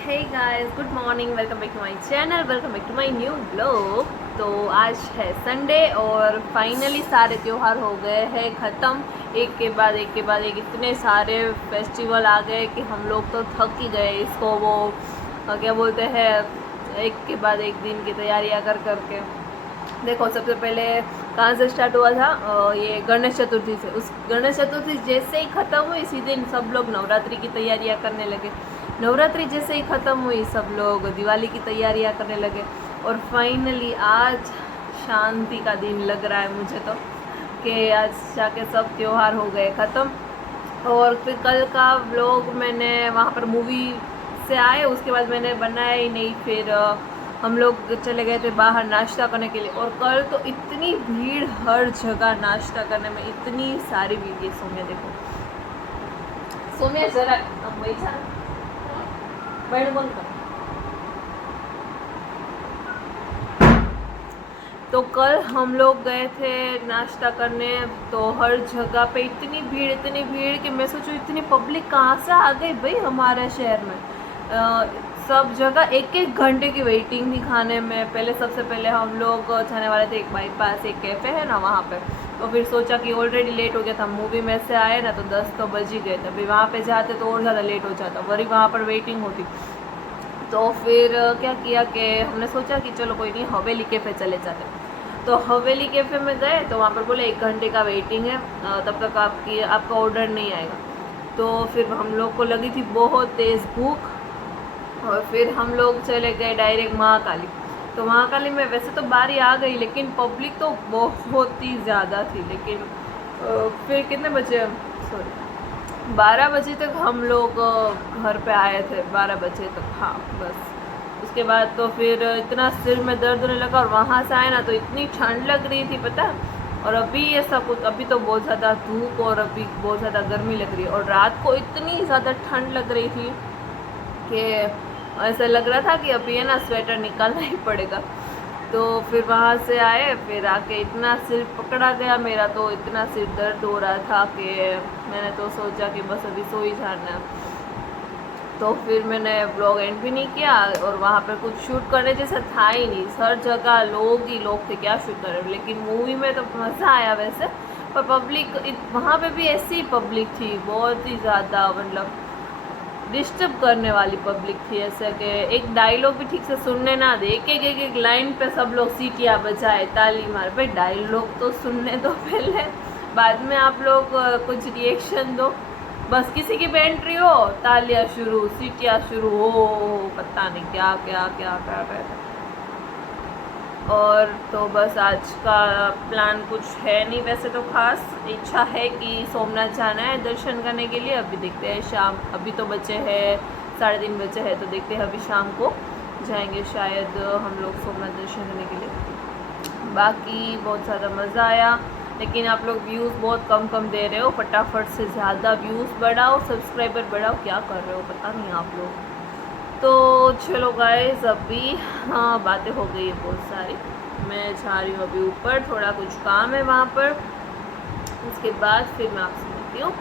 Hey guys, good morning. Welcome back to my channel, welcome back to my new blog. तो आज है Sunday और finally सारे त्यौहार हो गए हैं ख़त्म। एक के बाद एक इतने सारे फेस्टिवल आ गए कि हम लोग तो थक ही गए। इसको वो क्या बोलते हैं, एक के बाद एक दिन की तैयारियां कर करके। देखो, सबसे पहले कहाँ से स्टार्ट हुआ था, ये गणेश चतुर्थी से। उस गणेश चतुर्थी जैसे ही ख़त्म हुई इसी दिन सब लोग नवरात्रि की तैयारियां करने लगे। नवरात्रि जैसे ही ख़त्म हुई सब लोग दिवाली की तैयारियां करने लगे। और फाइनली आज शांति का दिन लग रहा है मुझे तो, कि आज जाके सब त्यौहार हो गए ख़त्म। और फिर कल का व्लॉग मैंने वहाँ पर मूवी से आए, उसके बाद मैंने बनाया ही नहीं। फिर हम लोग चले गए थे बाहर नाश्ता करने के लिए। और कल तो इतनी भीड़, हर जगह नाश्ता करने में इतनी सारी भीड़। ये सोम्या देखो, सोम्या जरा अब बैठा बैठ बंद कर। तो कल हम लोग गए थे नाश्ता करने, तो हर जगह पे इतनी भीड़ कि मैं सोचूं इतनी पब्लिक कहाँ से आ गई भाई हमारे शहर में। सब जगह एक एक घंटे की वेटिंग थी खाने में। पहले सबसे पहले हम लोग जाने वाले थे एक बाईपास, एक कैफ़े है ना वहाँ पे। तो फिर सोचा कि ऑलरेडी लेट हो गया था, मूवी में से आए ना तो 10 तो बज ही गए थे। अभी वहाँ पे जाते तो और ज़्यादा लेट हो जाता, वही वहाँ पर वेटिंग होती। तो फिर क्या किया कि हमने सोचा कि चलो कोई नहीं, हवेली कैफ़े चले जाते। तो हवेली कैफ़े में गए तो वहाँ पर बोले 1 घंटे का वेटिंग है, तब तक आपका ऑर्डर नहीं आएगा। तो फिर हम लोग को लगी थी बहुत तेज़ भूख और फिर हम लोग चले गए डायरेक्ट महाकाली। तो महाकाली में वैसे तो बारी आ गई लेकिन पब्लिक तो बहुत ही ज़्यादा थी। लेकिन फिर कितने बजे, सॉरी 12 बजे तक हम लोग घर पे आए थे, 12 बजे तक। हाँ बस उसके बाद तो फिर इतना सिर में दर्द होने लगा। और वहाँ से आए ना तो इतनी ठंड लग रही थी पता। और अभी ये सब कुछ, अभी तो बहुत ज़्यादा धूप और अभी बहुत ज़्यादा गर्मी लग रही है। और रात को इतनी ज़्यादा ठंड लग रही थी कि ऐसा लग रहा था कि अभी है ना स्वेटर निकालना ही पड़ेगा। तो फिर वहाँ से आए, फिर आके इतना सिर पकड़ा गया मेरा, तो इतना सिर दर्द हो रहा था कि मैंने तो सोचा कि बस अभी सो ही जाना। तो फिर मैंने ब्लॉग एंड भी नहीं किया और वहाँ पर कुछ शूट करने जैसा था ही नहीं। हर जगह लोग ही लोग थे, क्या शूट करें। लेकिन मूवी में तो मज़ा आया वैसे, पर पब्लिक वहाँ पे भी ऐसी पब्लिक थी बहुत ही ज़्यादा, मतलब डिस्टर्ब करने वाली पब्लिक थी। ऐसे कि एक डायलॉग भी ठीक से सुनने ना दे, एक लाइन पे सब लोग सीटियाँ बजाए, ताली मार। भाई डायलॉग तो सुनने दो पहले, बाद में आप लोग कुछ रिएक्शन दो। बस किसी की भी एंट्री हो, तालियां शुरू, सीटियाँ शुरू हो, पता नहीं क्या क्या क्या कर रहे थे। और तो बस आज का प्लान कुछ है नहीं वैसे तो खास। इच्छा है कि सोमनाथ जाना है दर्शन करने के लिए। अभी देखते हैं शाम, अभी तो बचे हैं 3:30 बचे हैं, तो देखते हैं अभी शाम को जाएंगे शायद हम लोग सोमनाथ दर्शन करने के लिए। बाकी बहुत ज़्यादा मज़ा आया, लेकिन आप लोग व्यूज़ बहुत कम दे रहे हो। फटाफट से ज़्यादा व्यूज़ बढ़ाओ, सब्सक्राइबर बढ़ाओ, क्या कर रहे हो पता नहीं आप लोग। तो चलो गाइस, अभी हाँ बातें हो गई है बहुत सारी। मैं जा रही हूँ अभी ऊपर, थोड़ा कुछ काम है वहाँ पर। उसके बाद फिर मैं आपसे मिलती हूँ।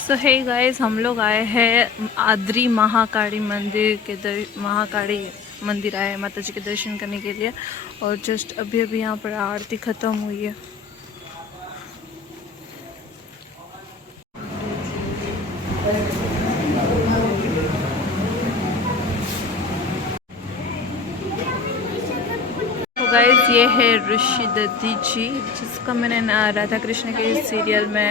सो हे गाइस, हम लोग आए हैं आद्री महाकाली मंदिर के महाकाली मंदिर आए हैं माता जी के दर्शन करने के लिए। और जस्ट अभी अभी यहाँ पर आरती ख़त्म हुई है। तो गाइस ये है ऋषि दत्ती जी, जिसका मैंने राधा कृष्ण के सीरियल में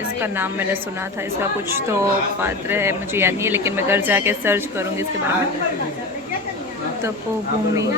इसका नाम मैंने सुना था। इसका कुछ तो पात्र है, मुझे याद नहीं है, लेकिन मैं घर जाके सर्च करूँगी इसके बारे में। तपोभूमि।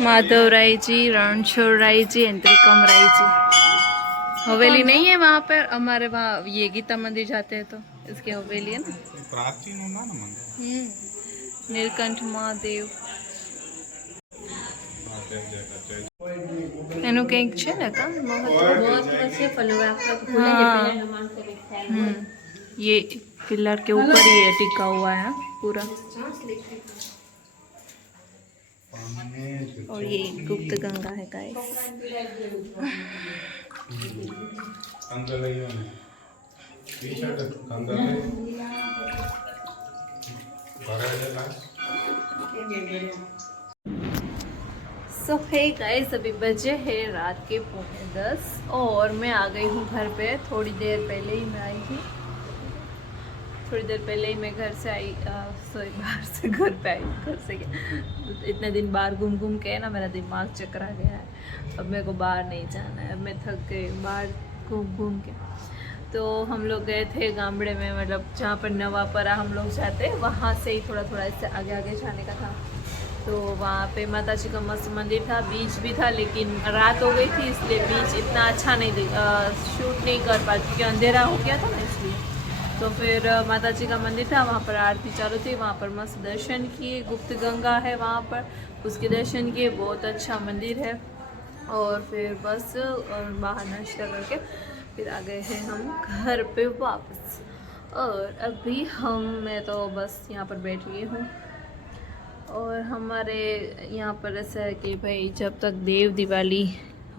माधव राय जी, रणछोड़ राय जी, त्रिकम राय जी। हवेली नहीं है वहाँ पर हमारे, वहाँ ये गीता मंदिर जाते हैं तो इसकी हवेली है ना, प्राचीन होना ना मंदिर। नीलकंठ महादेव એનું કંઈક છે ને કા મહત્વ છે ये पिलर के ऊपर ही है, टिका हुआ है पूरा। और ये गुप्त गंगा है गाइस। सो हे गाइस, अभी बजे है रात के 9:45 और मैं आ गई हूँ घर पे। थोड़ी देर पहले ही मैं आई थी, थोड़ी देर पहले ही मैं घर से आई, सॉरी बाहर से घर पे आई। घर से क्या, इतने दिन बाहर घूम घूम के ना मेरा दिमाग चकरा गया है। अब मेरे को बाहर नहीं जाना है, अब मैं थक गई बाहर घूम घूम के। तो हम लोग गए थे गामड़े में, मतलब जहाँ पर नवापरा हम लोग जाते, वहाँ से ही थोड़ा थोड़ा इससे आगे आगे जाने का था। तो वहाँ पे माता जी का मस्त मंदिर था, बीच भी था, लेकिन रात हो गई थी इसलिए बीच इतना अच्छा नहीं शूट नहीं कर पाई, क्योंकि अंधेरा हो गया था ना इसलिए। तो फिर माता जी का मंदिर था, वहाँ पर आरती चालू थी, वहाँ पर मस्त दर्शन किए। गुप्त गंगा है वहाँ पर, उसके दर्शन किए, बहुत अच्छा मंदिर है। और फिर बस बाहर नाश्ता करके फिर आ गए हैं हम घर पे वापस। और अभी मैं तो बस यहाँ पर बैठ गई हूँ। और हमारे यहाँ पर ऐसा है कि भाई जब तक देव दिवाली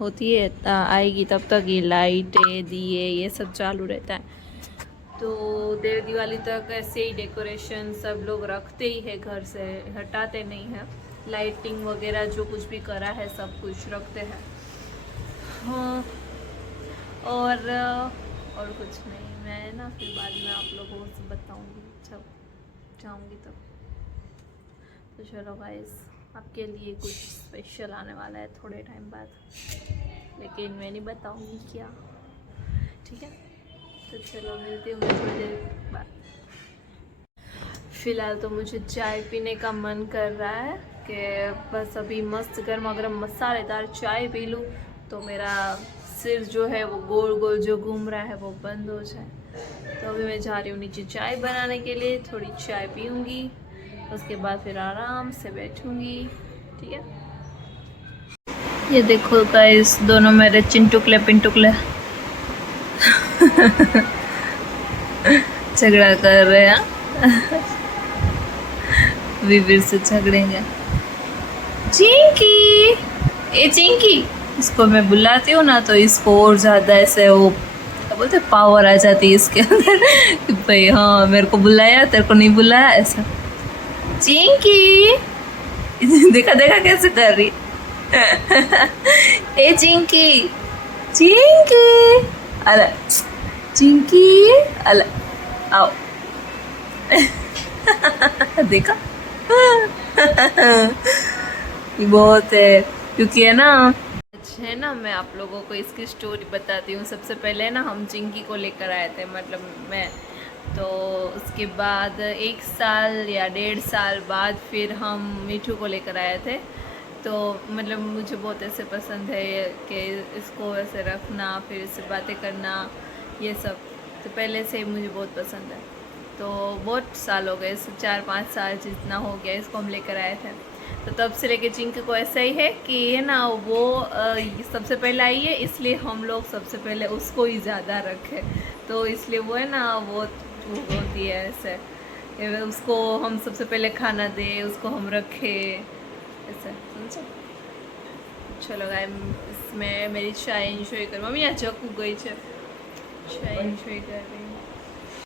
होती है आएगी तब तक ये लाइटें दिए ये सब चालू रहता है। तो देव दिवाली तक ऐसे ही डेकोरेशन सब लोग रखते ही है, घर से हटाते नहीं हैं। लाइटिंग वगैरह जो कुछ भी करा है सब कुछ रखते हैं। हाँ, और कुछ नहीं। मैं ना फिर बाद में आप लोगों को बताऊंगी जब जाऊंगी तब। तो चलो गाइस, आपके लिए कुछ स्पेशल आने वाला है थोड़े टाइम बाद, लेकिन मैं नहीं बताऊंगी क्या, ठीक है। तो चलो मिलती हूँ मैं थोड़ी देर बाद। फ़िलहाल तो मुझे चाय पीने का मन कर रहा है कि बस अभी मस्त गर्मा गर्म मसालेदार चाय पी लूँ तो मेरा सिर जो है वो गोल गोल जो घूम रहा है वो बंद हो जाए। तो अभी मैं जा रही हूँ नीचे चाय बनाने के लिए, थोड़ी चाय पीऊँगी, उसके बाद फिर आराम से बैठूँगी, ठीक है। ये देखो गाइस, दोनों मेरे चिंटुकले पिंटुकले झगड़ा कर रहे हैं। अभी फिर से झगड़ेंगे। चिंकी, ए चिंकी, इसको मैं बुलाती हूँ ना तो इसको और ज़्यादा ऐसे वो क्या बोलते पावर आ जाती है इसके अंदर कि भाई हाँ मेरे को बुलाया, तेरे को नहीं बुलाया, ऐसा। चिंकी देखा देखा कैसे कर रही। ए चिंकी, चिंकी, अरे चिंकी, अरे आओ। देखा ये बहुत है, क्योंकि है ना मैं आप लोगों को इसकी स्टोरी बताती हूँ। सबसे पहले ना हम चिंकी को लेकर आए थे, मतलब मैं, तो उसके बाद 1 साल या 1.5 साल बाद फिर हम मीठू को लेकर आए थे। तो मतलब मुझे बहुत ऐसे पसंद है कि इसको ऐसे रखना, फिर इससे बातें करना, ये सब तो पहले से ही मुझे बहुत पसंद है। तो बहुत साल हो गए, 4-5 साल जितना हो गया इसको हम लेकर आए थे। तो तब से लेके चिंकी को ऐसा ही है कि है ना वो सबसे पहले आई है, इसलिए हम लोग सबसे पहले उसको ही ज़्यादा रखे। तो इसलिए वो है ना वो होती है ऐसे, उसको हम सबसे पहले खाना दे, उसको हम रखे ऐसे, समझो। चलो गाय, इसमें मेरी चाय एंजॉय कर। मम्मी यहाँ जकू गई है, चाय एंजॉय कर रही हूँ।